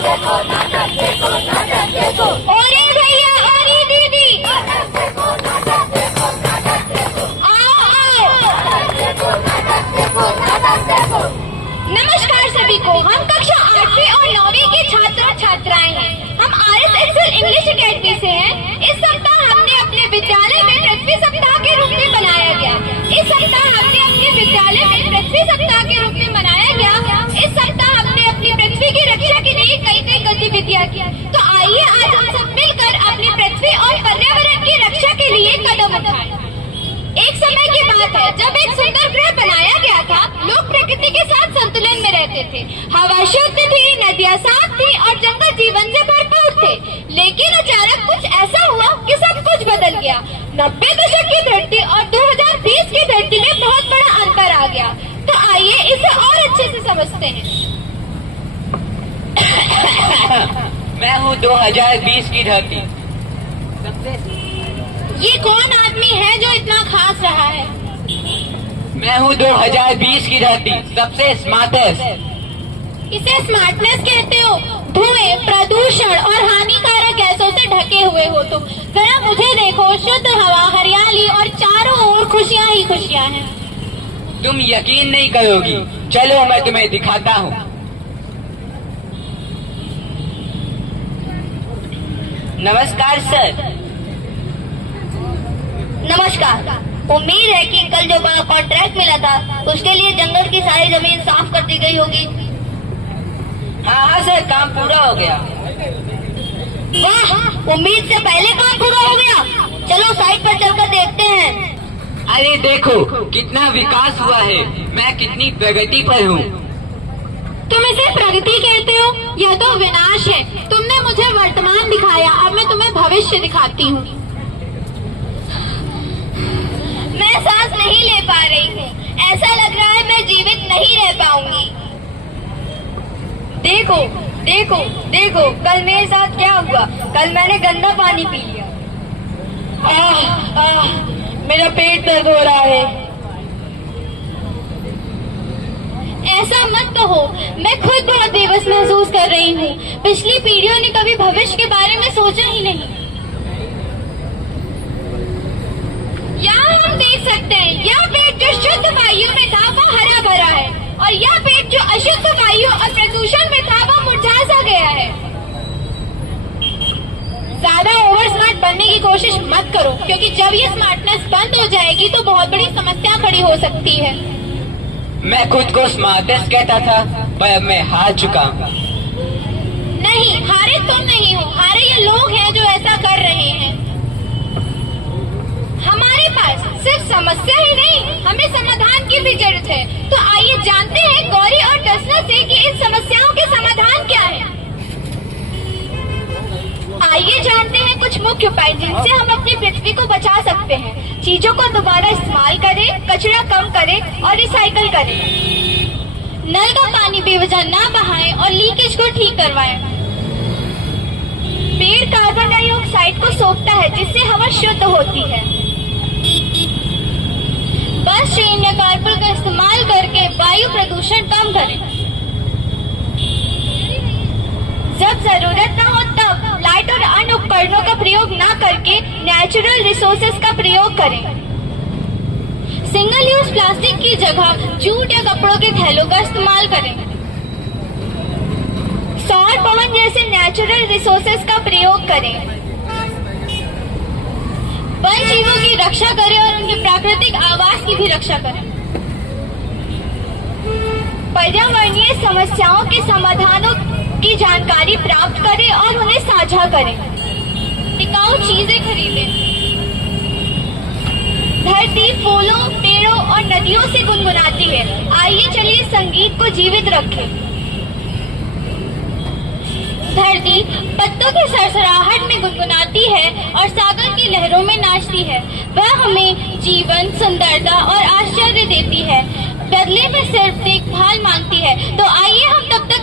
अरे भैया, अरे दीदी, नमस्कार सभी को। हम कक्षा 8वीं और 9वीं के छात्र और छात्राएं हैं। हम RS एक्सेल इंग्लिश अकेडमी से हैं। इस सप्ताह हमने अपने विद्यालय में पृथ्वी सप्ताह के रूप में मनाया गया। इस सप्ताह हमने अपने विद्यालय में पृथ्वी सप्ताह के रूप में मनाया गया। इस सप्ताह हमने अपनी पृथ्वी की रक्षा के लिए कई गतिविधियां की। तो आइए आज हम सब मिलकर अपनी पृथ्वी और पर्यावरण की रक्षा के लिए कदम उठाएं। एक समय की बात है जब एक सुंदर ग्रह बनाया गया था। लोग प्रकृति के साथ संतुलन में रहते थे। हवा शुद्ध थी, नदियां साफ थी और जंगल जीवन से भरपूर थे। लेकिन अचानक कुछ ऐसा हुआ कि सब कुछ बदल गया। 90 दशक की धरती और 2020 की धरती में बहुत बड़ा अंतर आ गया। तो आइए इसे और अच्छे से समझते हैं। मैं हूँ 2020 की धरती। ये कौन आदमी है जो इतना खास रहा है? मैं हूँ 2020 की धरती, सबसे स्मार्टेस्ट। इसे स्मार्टनेस कहते हो? धुएं, प्रदूषण और हानिकारक गैसों से ढके हुए हो तुम। जरा मुझे देखो, शुद्ध हवा, हरियाली और चारों ओर खुशियाँ ही खुशियाँ हैं। तुम यकीन नहीं करोगी, चलो मैं तुम्हें दिखाता हूँ। नमस्कार सर। नमस्कार। उम्मीद है कि कल जो बड़ा कॉन्ट्रैक्ट मिला था उसके लिए जंगल की सारी जमीन साफ कर दी गई होगी। हाँ सर, काम पूरा हो गया। वाह, उम्मीद से पहले काम पूरा हो गया। चलो साइट पर चलकर देखते हैं। अरे देखो कितना विकास हुआ है, मैं कितनी प्रगति पर हूँ। तुम इसे प्रगति कहते हो? यह तो विनाश है। तुमने मुझे वर्तमान दिखाया, अब मैं तुम्हें भविष्य दिखाती हूँ। मैं सांस नहीं ले पा रही हूँ। ऐसा लग रहा है मैं जीवित नहीं रह पाऊंगी। देखो देखो देखो, कल मेरे साथ क्या हुआ। कल मैंने गंदा पानी पी लिया। मेरा पेट दर्द हो रहा है। ऐसा मत कहो, मैं खुद बहुत बेबस महसूस कर रही हूँ। पिछली पीढ़ियों ने कभी भविष्य के बारे में सोचा ही नहीं। यहाँ हम देख सकते हैं, यह पेड़ जो शुद्ध वायु में था वो हरा भरा है और यह पेड़ जो अशुद्ध वायु और प्रदूषण में था वो मुरझा सा गया है। ज्यादा ओवर स्मार्ट बनने की कोशिश मत करो, क्योंकि जब ये स्मार्टनेस बंद हो जाएगी तो बहुत बड़ी समस्या खड़ी हो सकती है। मैं खुद को स्मार्टेस्ट कहता था, पर अब मैं हार चुका हूँ। नहीं, हारे तुम नहीं हो, हारे ये लोग हैं जो ऐसा कर रहे हैं। हमारे पास सिर्फ समस्या ही नहीं, हमें समाधान की भी जरूरत है। तो आइए जानते हैं गौरी और दसना से कि इन समस्याओं के समाधान क्या है। आइए जानते हैं कुछ मुख्य उपाय जिनसे हम अपनी पृथ्वी को बचा सकते हैं। चीजों को दोबारा इस्तेमाल करें, कचरा कम करें और रिसाइकल करें। नल का पानी बेवजह ना बहाएं और लीकेज को ठीक करवाएं। पेड़ कार्बन डाइऑक्साइड को सोखता है जिससे हवा शुद्ध होती है। बस ट्रेन या कारपूल का इस्तेमाल करके वायु प्रदूषण कम करें। जब जरूरत न हो तब लाइट और अन्य उपकरणों का प्रयोग न करके नेचुरल रिसोर्सेज का प्रयोग करें। सिंगल यूज प्लास्टिक की जगह जूट या कपड़ों के थैलों का इस्तेमाल करें। सौर पवन जैसे नेचुरल रिसोर्सेज का प्रयोग करें। वन जीवों की रक्षा करें और उनके प्राकृतिक आवास की भी रक्षा करें। पर्यावरणीय समस्याओं के समाधानों की जानकारी प्राप्त करें और उन्हें साझा करें। टिकाऊ चीजें खरीदें। धरती फूलों, पेड़ों और नदियों से गुनगुनाती है। आइए चलिए संगीत को जीवित रखें। धरती पत्तों की सरसराहट में गुनगुनाती है और सागर की लहरों में नाचती है। वह हमें जीवन, सुंदरता और आश्चर्य देती है। बदले में सिर्फ देखभाल मांगती है। तो आइए हम तब तक